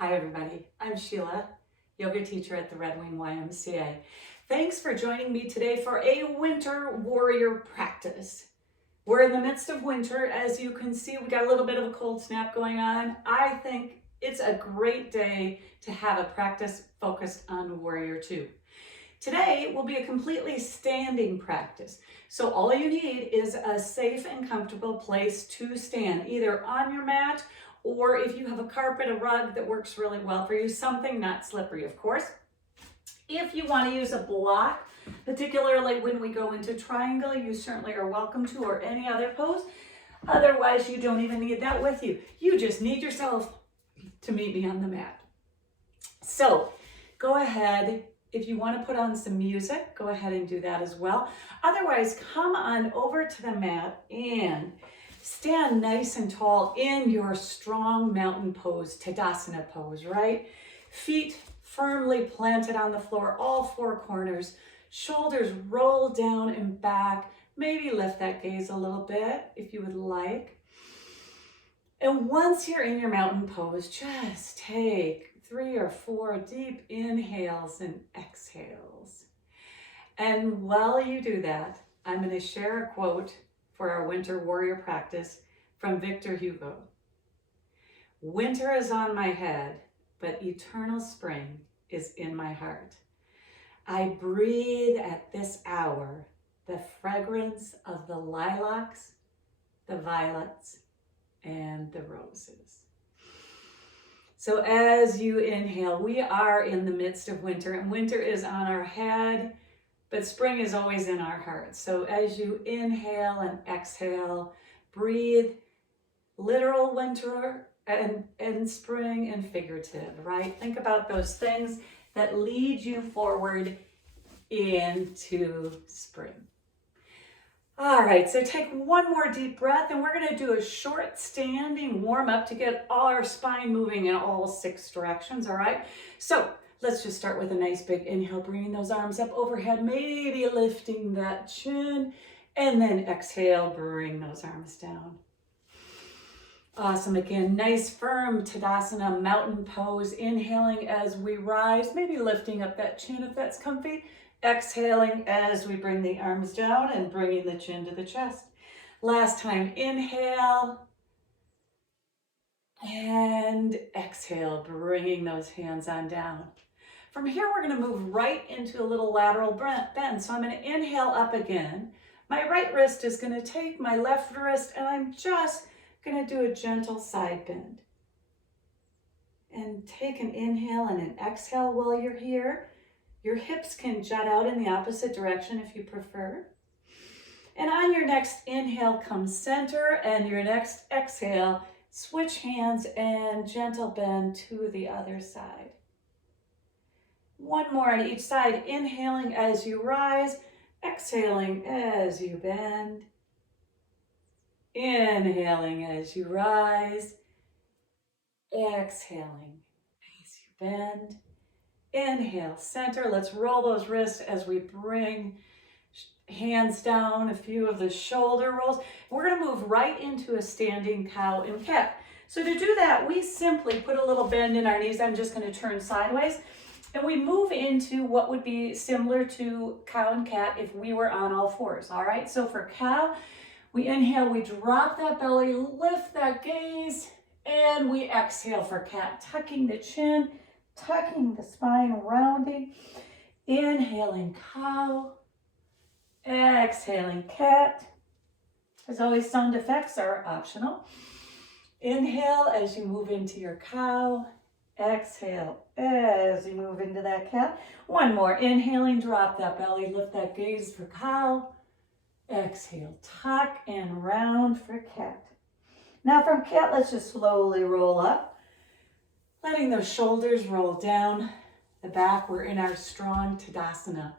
Hi everybody, I'm Sheila, yoga teacher at the Red Wing YMCA. Thanks for joining me today for a winter warrior practice. We're in the midst of winter. As you can see, we got a little bit of a cold snap going on. I think it's a great day to have a practice focused on warrior two. Today will be a completely standing practice. So all you need is a safe and comfortable place to stand, either on your mat or if you have a carpet, a rug that works really well for you, something not slippery, of course. If you want to use a block, particularly when we go into triangle, you certainly are welcome to, or any other pose. Otherwise, you don't even need that with you. You just need yourself to meet me on the mat. So go ahead. If you want to put on some music, go ahead and do that as well. Otherwise, come on over to the mat and stand nice and tall in your strong mountain pose, Tadasana pose, right? Feet firmly planted on the floor, all four corners. Shoulders roll down and back. Maybe lift that gaze a little bit if you would like. And once you're in your mountain pose, just take 3 or 4 deep inhales and exhales. And while you do that, I'm going to share a quote for our winter warrior practice from Hugo. Winter is on my head, but eternal spring is in my heart. I breathe at this hour the fragrance of the lilacs, the violets, and the roses. So as you inhale, we are in the midst of winter, and winter is on our head, but spring is always in our hearts. So as you inhale and exhale, breathe literal winter and spring and figurative, right? Think about those things that lead you forward into spring. All right, so take one more deep breath, and we're going to do a short standing warm up to get all our spine moving in all 6 directions, all right? So let's just start with a nice big inhale, bringing those arms up overhead, maybe lifting that chin, and then exhale, bring those arms down. Awesome. Again, nice firm Tadasana mountain pose, inhaling as we rise, maybe lifting up that chin if that's comfy. Exhaling as we bring the arms down and bringing the chin to the chest. Last time, inhale and exhale, bringing those hands on down. From here, we're going to move right into a little lateral bend. So I'm going to inhale up again. My right wrist is going to take my left wrist, and I'm just going to do a gentle side bend. And take an inhale and an exhale while you're here. Your hips can jut out in the opposite direction if you prefer. And on your next inhale, come center, and your next exhale, switch hands and gentle bend to the other side. One more on each side, inhaling as you rise, exhaling as you bend. Inhaling as you rise, exhaling as you bend. Inhale, center. Let's roll those wrists as we bring hands down, a few of the shoulder rolls. We're going to move right into a standing cow and cat. So to do that, we simply put a little bend in our knees. I'm just going to turn sideways. And we move into what would be similar to cow and cat if we were on all fours. All right, so for cow, we inhale, we drop that belly, lift that gaze, and we exhale for cat, tucking the chin, tucking the spine, rounding, inhaling cow, exhaling cat. As always, sound effects are optional. Inhale as you move into your cow, exhale as you move into that cat. One more, inhaling, drop that belly, lift that gaze for cow, exhale, tuck and round for cat. Now from cat, let's just slowly roll up. Letting those shoulders roll down the back. We're in our strong Tadasana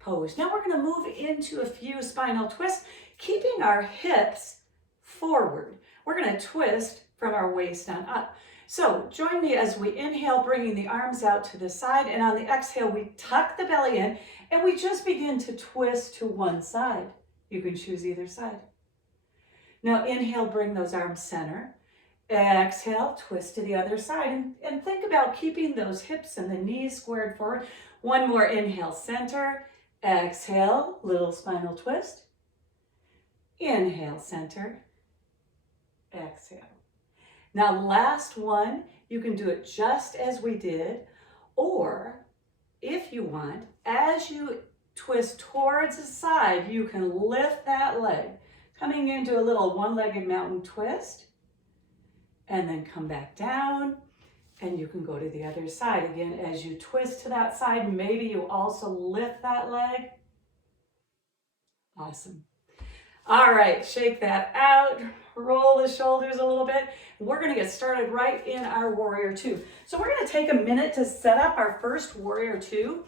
pose. Now we're going to move into a few spinal twists, keeping our hips forward. We're going to twist from our waist on up. So join me as we inhale, bringing the arms out to the side, and on the exhale, we tuck the belly in, and we just begin to twist to one side. You can choose either side. Now inhale, bring those arms center. Exhale, twist to the other side, and think about keeping those hips and the knees squared forward. One more inhale, center. Exhale, little spinal twist. Inhale, center. Exhale. Now, last one, you can do it just as we did, or if you want, as you twist towards the side, you can lift that leg, coming into a little one-legged mountain twist, and then come back down, and you can go to the other side. Again, as you twist to that side, maybe you also lift that leg. Awesome. All right, shake that out, roll the shoulders a little bit. We're gonna get started right in our Warrior Two. So we're gonna take a minute to set up our first Warrior Two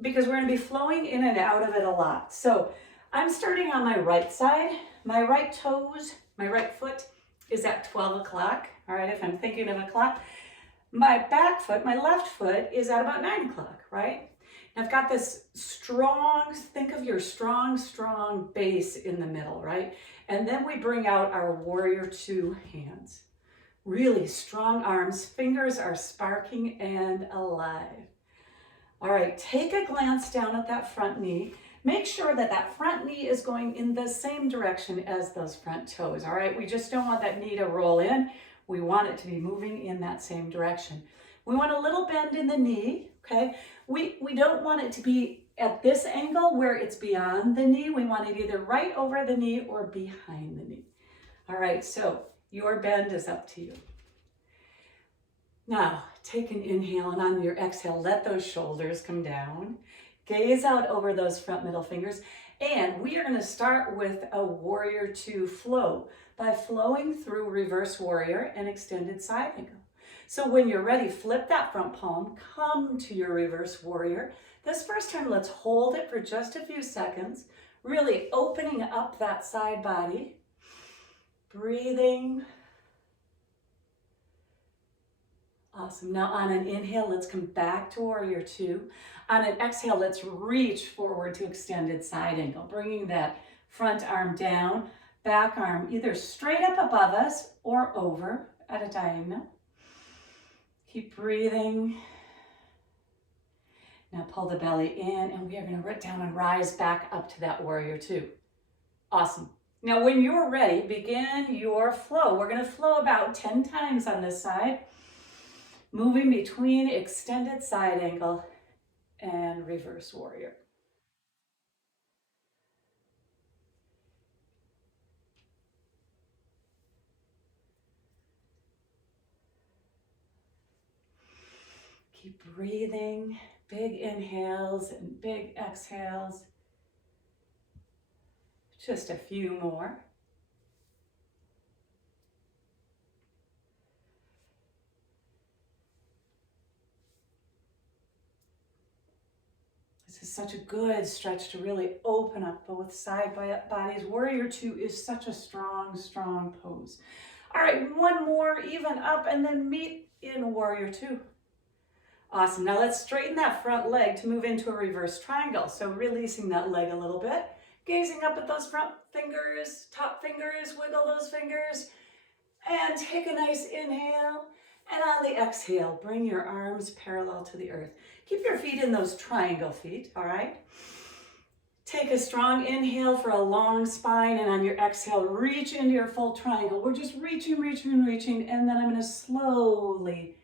because we're gonna be flowing in and out of it a lot. So I'm starting on my right side. My right toes, my right foot is at 12 o'clock. All right, if I'm thinking of a clock. My back foot, my left foot is at about 9 o'clock, right? And I've got this strong, think of your strong base in the middle, right? And then we bring out our Warrior Two hands. Really strong arms, fingers are sparking and alive. All right, take a glance down at that front knee. Make sure that that front knee is going in the same direction as those front toes, all right? We just don't want that knee to roll in. We want it to be moving in that same direction. We want a little bend in the knee, okay? We don't want it to be at this angle where it's beyond the knee. We want it either right over the knee or behind the knee. All right, so your bend is up to you. Now, take an inhale, and on your exhale, let those shoulders come down. Gaze out over those front middle fingers, and we are going to start with a Warrior Two flow by flowing through reverse warrior and extended side angle. So when you're ready, flip that front palm, come to your reverse warrior. This first time, let's hold it for just a few seconds, really opening up that side body, breathing. Awesome. Now on an inhale, let's come back to Warrior Two. On an exhale, let's reach forward to extended side angle, bringing that front arm down, back arm either straight up above us or over at a diagonal. Keep breathing. Now pull the belly in, and we are going to root down and rise back up to that Warrior Two. Awesome. Now when you're ready, begin your flow. We're going to flow about 10 times on this side, moving between extended side angle and reverse warrior. Keep breathing, big inhales and big exhales. Just a few more. This is such a good stretch to really open up both side bodies. Warrior Two is such a strong pose. All right, one more, even up, and then meet in Warrior Two. Awesome. Now let's straighten that front leg to move into a reverse triangle. So releasing that leg a little bit, gazing up at those front fingers, top fingers, wiggle those fingers, and take a nice inhale. And on the exhale, bring your arms parallel to the earth. Keep your feet in those triangle feet, all right? Take a strong inhale for a long spine, and on your exhale, reach into your full triangle. We're just reaching, and then I'm going to slowly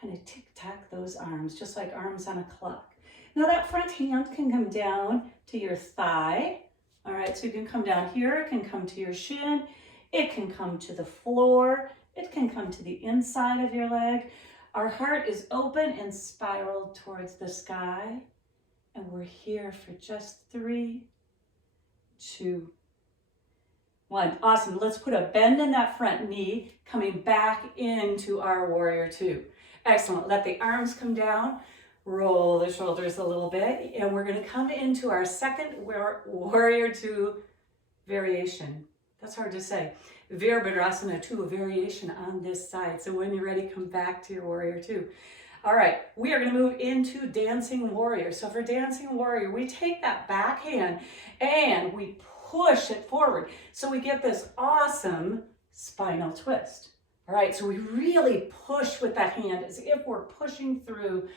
kind of tic-tac those arms, just like arms on a clock. Now that front hand can come down to your thigh, all right? So you can come down here, it can come to your shin, it can come to the floor, it can come to the inside of your leg. Our heart is open and spiraled towards the sky. And we're here for just 3, 2, 1. Awesome. Let's put a bend in that front knee, coming back into our Warrior Two. Excellent. Let the arms come down. Roll the shoulders a little bit. And we're going to come into our second Warrior Two variation. That's hard to say. Virabhadrasana 2, a variation on this side. So when you're ready, come back to your Warrior Two. All right, we are going to move into Dancing Warrior. So for Dancing Warrior, we take that back hand and we push it forward. So we get this awesome spinal twist. All right, so we really push with that hand as if we're pushing through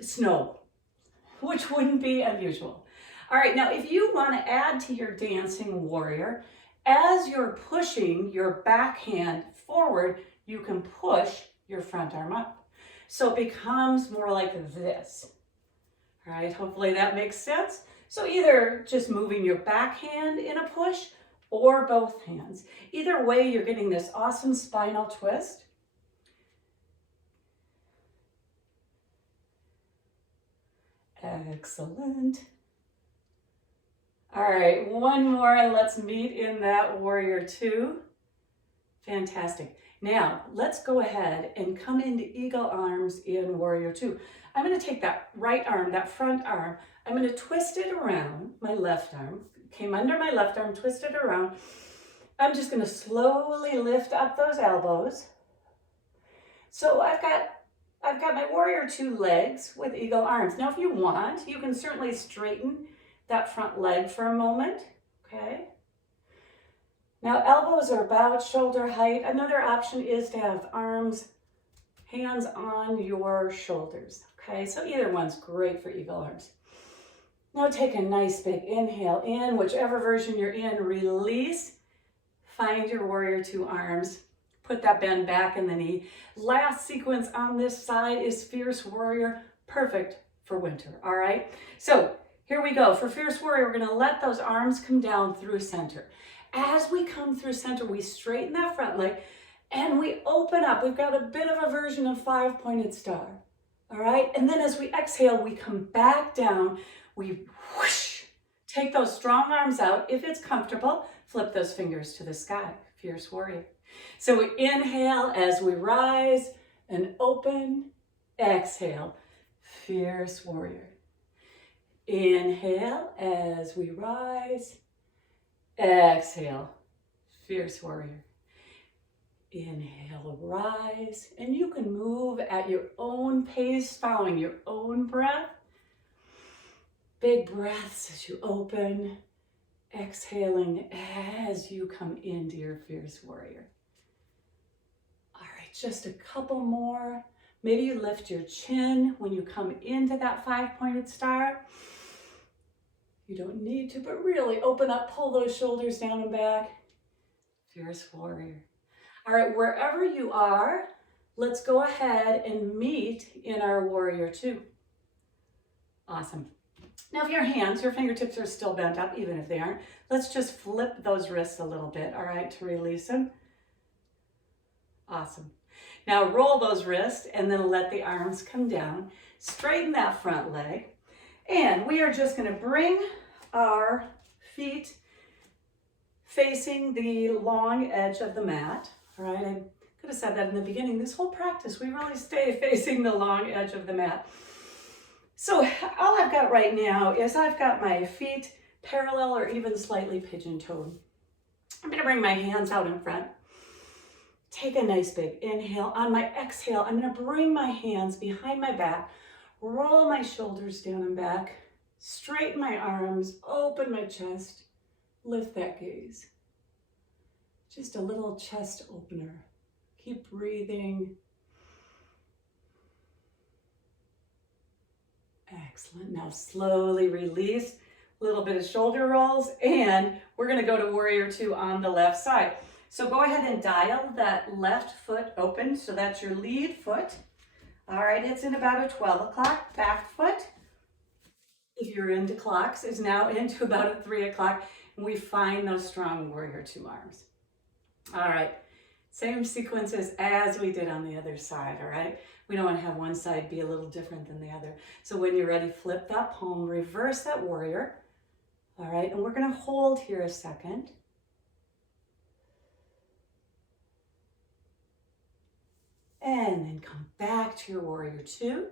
snow, which wouldn't be unusual. All right, now if you want to add to your dancing warrior, as you're pushing your back hand forward, you can push your front arm up. So it becomes more like this. All right, hopefully that makes sense. So either just moving your back hand in a push or both hands. Either way, you're getting this awesome spinal twist. Excellent. All right, one more and let's meet in that warrior two. Fantastic. Now, let's go ahead and come into eagle arms in warrior two. I'm going to take that right arm, that front arm, I'm going to twist it around my left arm, came under my left arm, twist it around. I'm just going to slowly lift up those elbows. So I've got my warrior two legs with eagle arms. Now, if you want, you can certainly straighten that front leg for a moment, okay? Now, elbows are about shoulder height. Another option is to have arms, hands on your shoulders, okay? So either one's great for eagle arms. Now take a nice big inhale in, whichever version you're in, release. Find your warrior two arms. Put that bend back in the knee. Last sequence on this side is fierce warrior, perfect for winter, all right? So here we go. For fierce warrior, we're gonna let those arms come down through center. As we come through center, we straighten that front leg and we open up. We've got a bit of a version of five-pointed star, all right? And then as we exhale, we come back down. We whoosh, take those strong arms out. If it's comfortable, flip those fingers to the sky, fierce warrior. So we inhale as we rise and open, exhale, fierce warrior. Inhale as we rise, exhale, fierce warrior. Inhale, rise, and you can move at your own pace, following your own breath. Big breaths as you open, exhaling as you come into your fierce warrior. All right, just a couple more. Maybe you lift your chin when you come into that five-pointed star. You don't need to, but really open up, pull those shoulders down and back. Fierce warrior. All right, wherever you are, let's go ahead and meet in our warrior two. Awesome. Now if your fingertips are still bent up, even if they aren't, let's just flip those wrists a little bit, all right, to release them. Awesome. Now roll those wrists and then let the arms come down. Straighten that front leg. And we are just going to bring our feet facing the long edge of the mat. All right, I could have said that in the beginning. This whole practice, we really stay facing the long edge of the mat. So all I've got right now is I've got my feet parallel or even slightly pigeon-toed. I'm going to bring my hands out in front. Take a nice big inhale. On my exhale, I'm going to bring my hands behind my back, roll my shoulders down and back, straighten my arms, open my chest, lift that gaze. Just a little chest opener. Keep breathing. Excellent. Now slowly release. A little bit of shoulder rolls, and we're going to go to warrior two on the left side. So go ahead and dial that left foot open. So that's your lead foot. All right, it's in about a 12 o'clock. Back foot, if you're into clocks, is now into about a 3 o'clock. And we find those strong warrior two arms. All right, same sequences as we did on the other side, all right? We don't want to have one side be a little different than the other. So when you're ready, flip that palm, reverse that warrior. All right, and we're going to hold here a second. And then come back to your warrior two,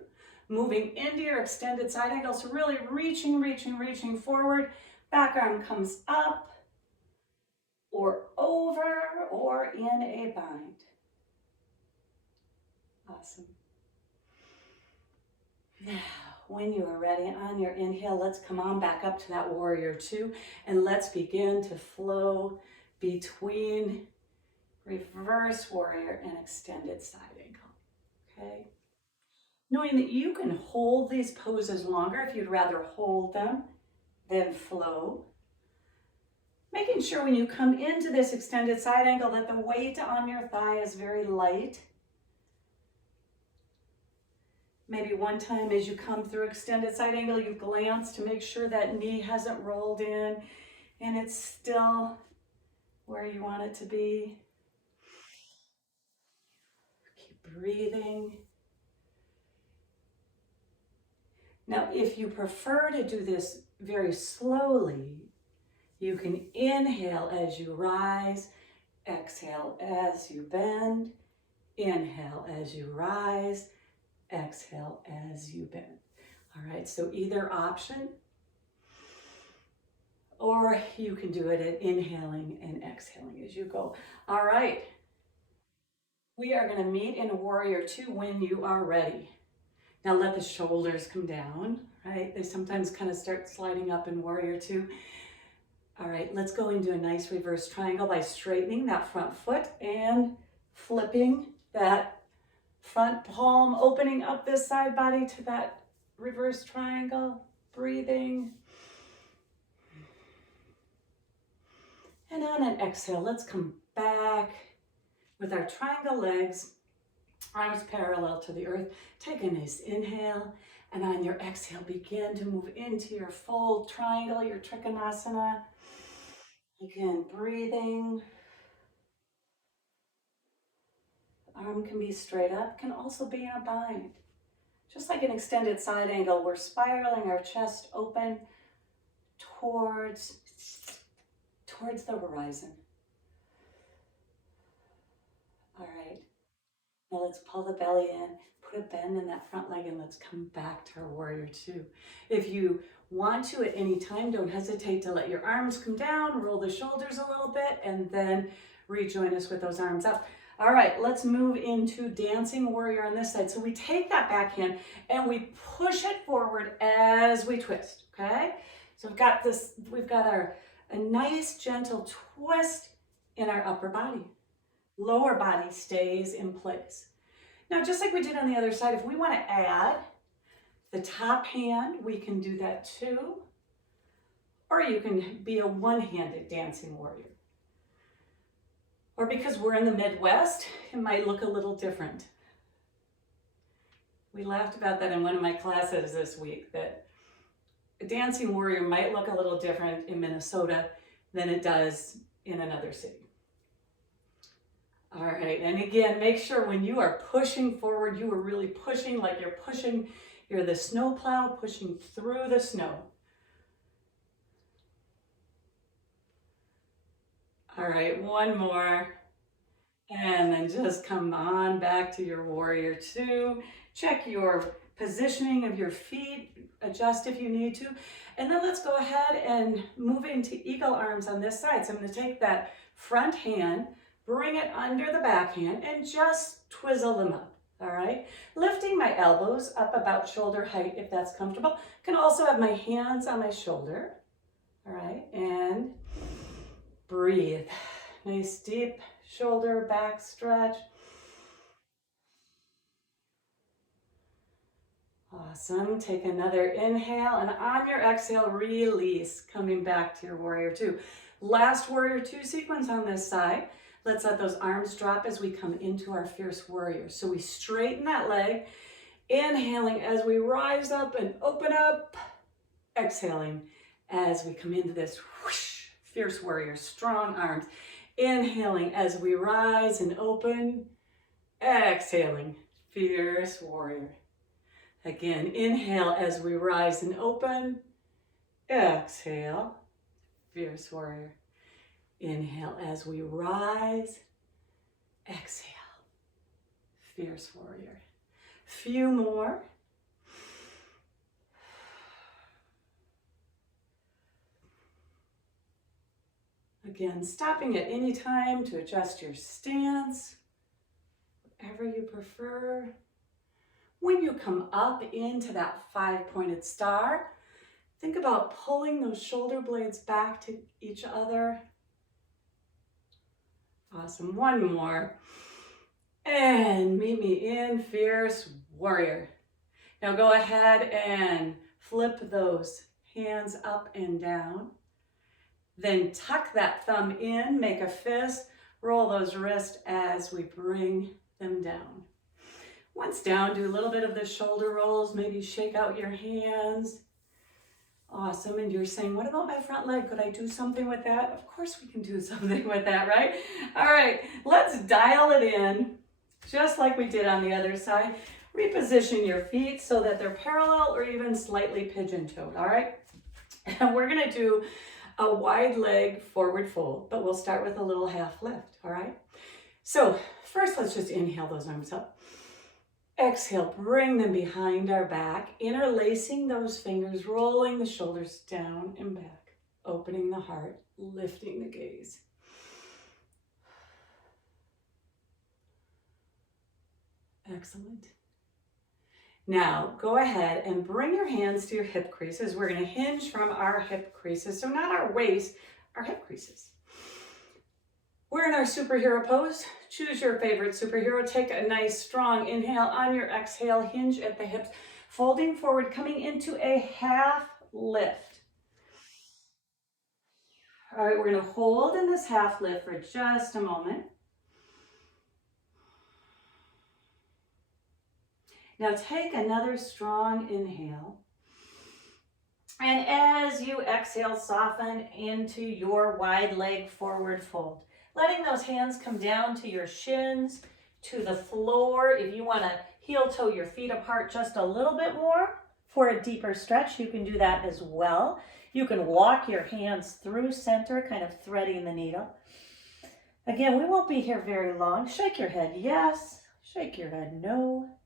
moving into your extended side angle. So really reaching forward. Back arm comes up or over or in a bind. Awesome. Now, when you are ready, on your inhale, let's come on back up to that warrior two, and let's begin to flow between reverse warrior, and extended side ankle, okay? Knowing that you can hold these poses longer if you'd rather hold them than flow. Making sure when you come into this extended side angle that the weight on your thigh is very light. Maybe one time as you come through extended side angle, you glance to make sure that knee hasn't rolled in and it's still where you want it to be. Keep breathing. Now, if you prefer to do this very slowly, you can inhale as you rise, exhale as you bend, inhale as you rise, exhale as you bend. All right, so either option, or you can do it at inhaling and exhaling as you go. All right, we are going to meet in Warrior Two when you are ready. Now let the shoulders come down, right? They sometimes kind of start sliding up in Warrior Two. All right, let's go into a nice reverse triangle by straightening that front foot and flipping that front palm, opening up this side body to that reverse triangle, breathing. And on an exhale, let's come back with our triangle legs, arms parallel to the earth. Take a nice inhale, and on your exhale, begin to move into your full triangle, your Trikonasana. Again, breathing. Arm can be straight up, can also be in a bind. Just like an extended side angle, we're spiraling our chest open towards the horizon. All right, now let's pull the belly in, put a bend in that front leg, and let's come back to our Warrior Two. If you want to at any time, don't hesitate to let your arms come down, roll the shoulders a little bit, and then rejoin us with those arms up. All right, let's move into Dancing Warrior on this side. So we take that back hand and we push it forward as we twist, okay? So we've got a nice gentle twist in our upper body. Lower body stays in place. Now, just like we did on the other side, if we want to add the top hand, we can do that too. Or you can be a one-handed dancing warrior. Or because we're in the Midwest, it might look a little different. We laughed about that in one of my classes this week, that a dancing warrior might look a little different in Minnesota than it does in another city. All right, and again, make sure when you are pushing forward, you are really pushing like you're the snowplow pushing through the snow. All right, one more. And then just come on back to your Warrior Two. Check your positioning of your feet, adjust if you need to. And then let's go ahead and move into eagle arms on this side. So I'm going to take that front hand, bring it under the back hand, and just twizzle them up. All right, lifting my elbows up about shoulder height if that's comfortable. Can also have my hands on my shoulder. All right, and breathe. Nice deep shoulder back stretch. Awesome. Take another inhale, and on your exhale, release, coming back to your Warrior Two. Last Warrior Two sequence on this side. Let's let those arms drop as we come into our Fierce Warrior. So we straighten that leg, inhaling as we rise up and open up, exhaling as we come into this whoosh, Fierce Warrior, strong arms. Inhaling as we rise and open, exhaling, Fierce Warrior. Again, inhale as we rise and open, exhale, Fierce Warrior. Inhale as we rise, exhale, Fierce Warrior. Few more. Again, stopping at any time to adjust your stance, whatever you prefer. When you come up into that five-pointed star, think about pulling those shoulder blades back to each other. Awesome. One more. And meet me in Fierce Warrior. Now go ahead and flip those hands up and down. Then tuck that thumb in, make a fist, roll those wrists as we bring them down. Once down, do a little bit of the shoulder rolls, maybe shake out your hands. Awesome, and you're saying, what about my front leg? Could I do something with that? Of course we can do something with that, right? All right, let's dial it in, just like we did on the other side. Reposition your feet so that they're parallel or even slightly pigeon-toed, all right? And we're gonna do a wide leg forward fold, but we'll start with a little half lift, all right? So first, let's just inhale those arms up. Exhale, bring them behind our back, interlacing those fingers, rolling the shoulders down and back, opening the heart, lifting the gaze. Excellent. Now, go ahead and bring your hands to your hip creases. We're going to hinge from our hip creases, so not our waist, our hip creases. We're in our superhero pose. Choose your favorite superhero. Take a nice strong inhale. On your exhale, hinge at the hips, folding forward, coming into a half lift. All right, we're going to hold in this half lift for just a moment. Now take another strong inhale. And as you exhale, soften into your wide leg forward fold. Letting those hands come down to your shins, to the floor. If you want to heel toe your feet apart just a little bit more for a deeper stretch, you can do that as well. You can walk your hands through center, kind of threading the needle. Again, we won't be here very long. Shake your head yes, shake your head no.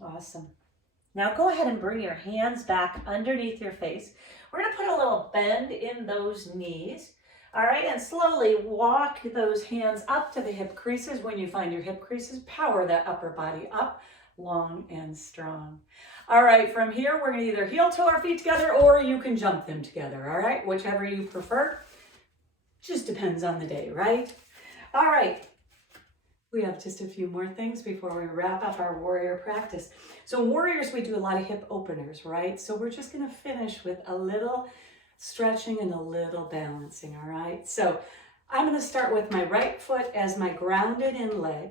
Awesome. Now go ahead and bring your hands back underneath your face. We're going to put a little bend in those knees. All right, and slowly walk those hands up to the hip creases. When you find your hip creases, power that upper body up, long and strong. All right, from here, we're going to either heel toe our feet together or you can jump them together, all right? Whichever you prefer. Just depends on the day, right? All right. We have just a few more things before we wrap up our warrior practice. So in warriors, we do a lot of hip openers, right? So we're just going to finish with a little stretching and a little balancing, all right? So I'm going to start with my right foot as my grounded in leg.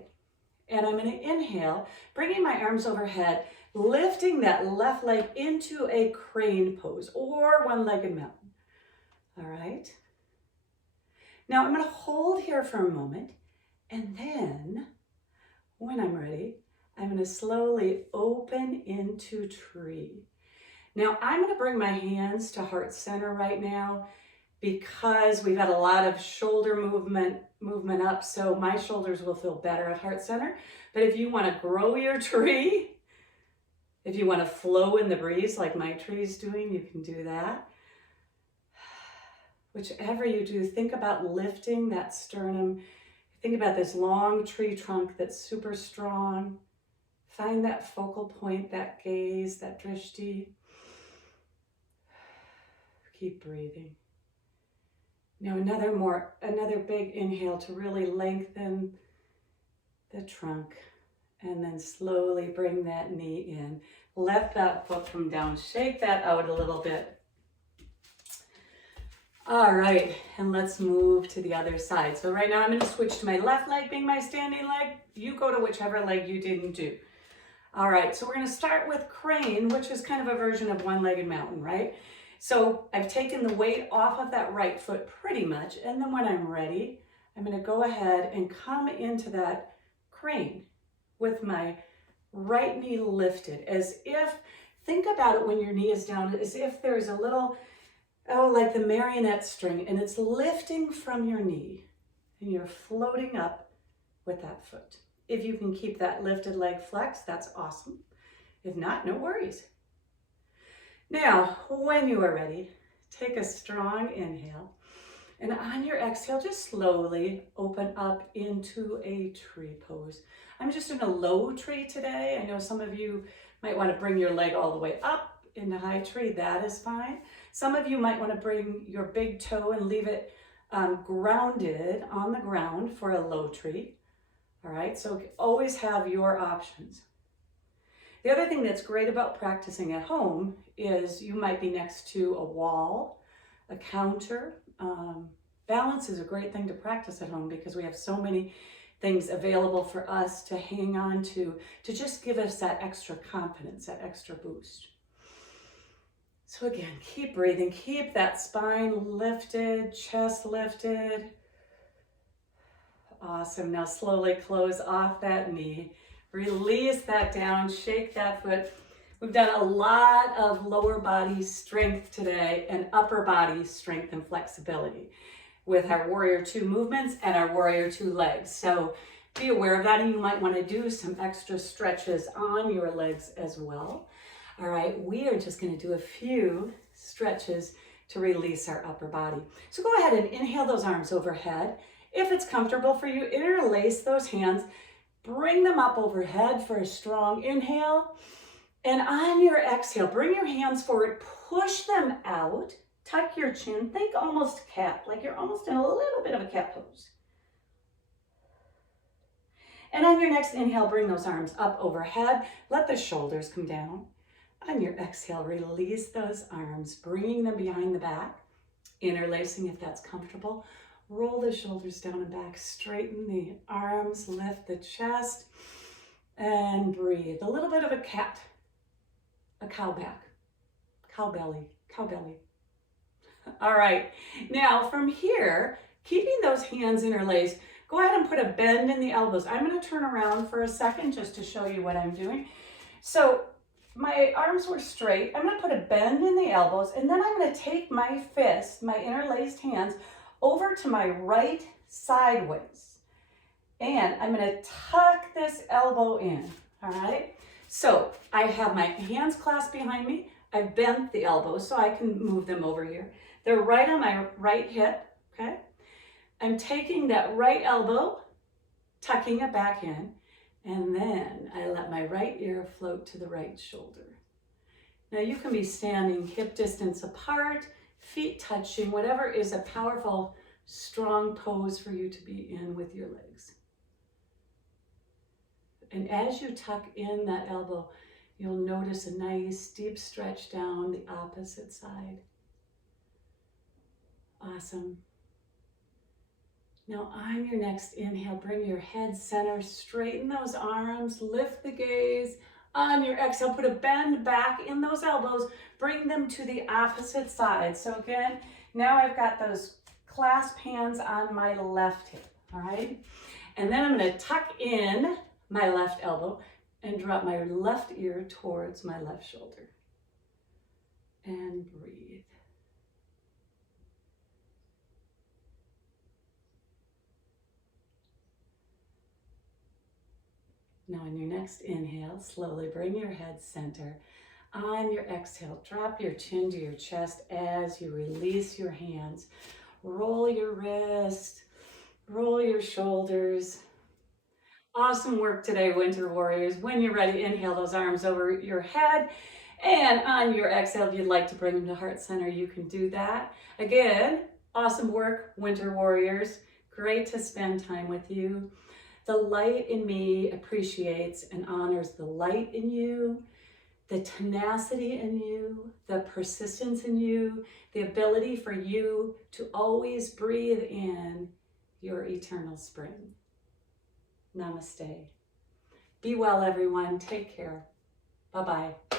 And I'm going to inhale, bringing my arms overhead, lifting that left leg into a crane pose or one-legged mountain, all right? Now I'm going to hold here for a moment. And then, when I'm ready, I'm going to slowly open into tree. Now, I'm going to bring my hands to heart center right now because we've got a lot of shoulder movement up, so my shoulders will feel better at heart center. But if you want to grow your tree, if you want to flow in the breeze like my tree is doing, you can do that. Whichever you do, think about lifting that sternum. Think about this long tree trunk that's super strong. Find that focal point, that gaze, that drishti. Keep breathing. Now another big inhale to really lengthen the trunk. And then slowly bring that knee in. Let that foot come down. Shake that out a little bit. All right, and let's move to the other side. So right now I'm going to switch to my left leg being my standing leg. You go to whichever leg you didn't do. All right, so we're going to start with crane, which is kind of a version of one-legged mountain, right? So I've taken the weight off of that right foot pretty much, and then when I'm ready, I'm going to go ahead and come into that crane with my right knee lifted, as if, think about it when your knee is down, as if there's a little, like the marionette string, and it's lifting from your knee, and you're floating up with that foot. If you can keep that lifted leg flexed, that's awesome. If not, no worries. Now, when you are ready, take a strong inhale, and on your exhale, just slowly open up into a tree pose. I'm just in a low tree today. I know some of you might want to bring your leg all the way up into high tree. That is fine. Some of you might want to bring your big toe and leave it grounded on the ground for a low tree. All right, so always have your options. The other thing that's great about practicing at home is you might be next to a wall, a counter. Balance is a great thing to practice at home because we have so many things available for us to hang on to just give us that extra confidence, that extra boost. So again, keep breathing, keep that spine lifted, chest lifted. Awesome. Now slowly close off that knee. Release that down, shake that foot. We've done a lot of lower body strength today and upper body strength and flexibility with our Warrior 2 movements and our Warrior 2 legs. So be aware of that, and you might want to do some extra stretches on your legs as well. All right, we are just going to do a few stretches to release our upper body. So go ahead and inhale those arms overhead. If it's comfortable for you, interlace those hands, bring them up overhead for a strong inhale. And on your exhale, bring your hands forward, push them out, tuck your chin, think almost cat, like you're almost in a little bit of a cat pose. And on your next inhale, bring those arms up overhead, let the shoulders come down. On your exhale, release those arms, bringing them behind the back, interlacing if that's comfortable. Roll the shoulders down and back, straighten the arms, lift the chest, and breathe. A little bit of a cat, a cow back, cow belly, cow belly. All right, now from here, keeping those hands interlaced, go ahead and put a bend in the elbows. I'm going to turn around for a second just to show you what I'm doing. So my arms were straight. I'm going to put a bend in the elbows, and then I'm going to take my fist, my interlaced hands, over to my right sideways. And I'm going to tuck this elbow in, all right? So I have my hands clasped behind me. I've bent the elbows so I can move them over here. They're right on my right hip, okay? I'm taking that right elbow, tucking it back in, and then I let my right ear float to the right shoulder. Now you can be standing hip distance apart, feet touching, whatever is a powerful, strong pose for you to be in with your legs. And as you tuck in that elbow, you'll notice a nice deep stretch down the opposite side. Awesome. Now on your next inhale, bring your head center, straighten those arms, lift the gaze. On your exhale, put a bend back in those elbows, bring them to the opposite side. So again, now I've got those clasped hands on my left hip, all right? And then I'm going to tuck in my left elbow and drop my left ear towards my left shoulder. And breathe. Now on your next inhale, slowly bring your head center. On your exhale, drop your chin to your chest as you release your hands. Roll your wrist, roll your shoulders. Awesome work today, Winter Warriors. When you're ready, inhale those arms over your head. And on your exhale, if you'd like to bring them to heart center, you can do that. Again, awesome work, Winter Warriors. Great to spend time with you. The light in me appreciates and honors the light in you, the tenacity in you, the persistence in you, the ability for you to always breathe in your eternal spring. Namaste. Be well, everyone. Take care. Bye-bye.